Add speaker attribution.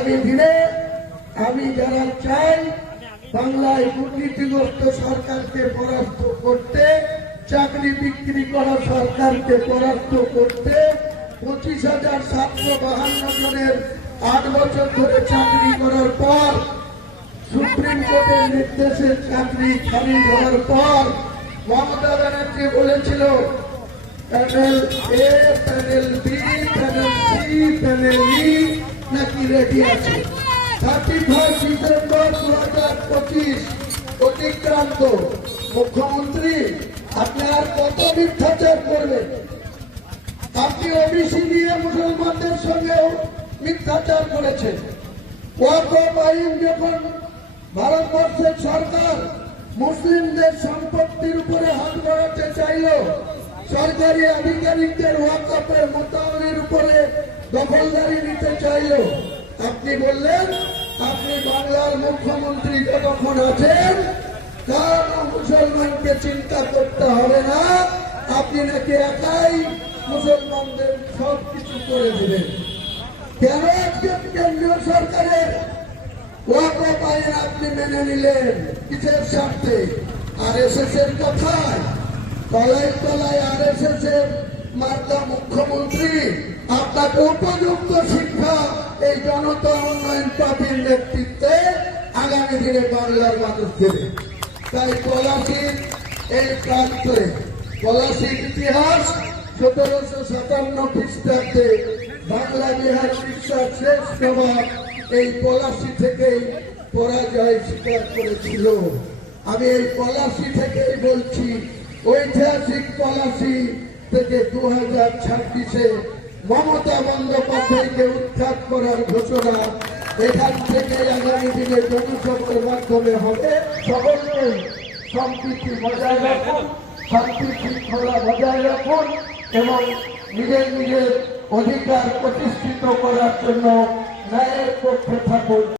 Speaker 1: আগামী দিনে আমি যারা চাই বাংলায় দুর্নীতিগ্রস্ত সরকারকে পরাস্ত করতে, চাকরি বিক্রি করা সরকারকে পরাস্ত করতে, পঁচিশ হাজার সাতশো বাহান্ন জনের আট বছর ধরে চাকরি করার পর, সুপ্রিম কোর্টের নির্দেশে চাকরি খারিজ হওয়ার পর, মমতা ব্যানার্জি বলেছিল, panel A, panel B, panel C, panel E নাকি রেডি আছে থার্টি ফার্স্ট ডিসেম্বর দু হাজার পঁচিশ অতিক্রান্ত। মুখ্যমন্ত্রী, আপনি আর কত মিথ্যাচার করবেন? আপনি ওবিসি নিয়ে মুসলমানদের সঙ্গেও মিথ্যাচার করেছেন। ওয়াকফ যখন ভারতবর্ষের সরকার মুসলিমদের সম্পত্তির উপরে হাত বাড়াতে চাইল, সরকারি আধিকারিকদের ওয়াকফের উপরে দখলদারি নিতে চাইল আপনি বললেন, আপনি বাংলার মুখ্যমন্ত্রী যতক্ষণ আছেন কারণ মুসলমানকে চিন্তা করতে হবে না। আপনি নাকি একাই মুসলমানদের সব কিছু করে দেবেন। কেন একজন কেন্দ্রীয় সরকারের ওয়াকফ আপনি মেনে নিলেন? কিসের স্বার্থে? আর এস এস এর কথায় তলায় তলায় আর এস এস এর মার্কা মুখ্যমন্ত্রী, আপনাকে উপযুক্ত শিক্ষা এই জনতা উন্নয়ন পার্টির নেতৃত্বে আগামী দিনে বাংলার মানুষ দেবে। তাই পলাশির এই প্রান্তে পলাশির ইতিহাস সতেরোশো সাতান্ন খ্রিস্টাব্দে বাংলা বিহার উড়িষ্যার শেষ নবাব এই পলাশি থেকেই পরাজয় স্বীকার করেছিল। আমি এই পলাশি থেকেই বলছি, ঐতিহাসিক পলাশি থেকে দু হাজার ছাব্বিশে মমতা বন্দ্যোপাধ্যায়কে উৎখাত করার ঘোষণা, এখান থেকে আগামী দিনে জনসভার মাধ্যমে হবে। সকলকে সম্প্রীতি বজায় রাখুন, শান্তি শৃঙ্খলা বজায় রাখুন এবং নিজের নিজের অধিকার প্রতিষ্ঠিত করার জন্য ন্যায়ের পক্ষে থাকুন।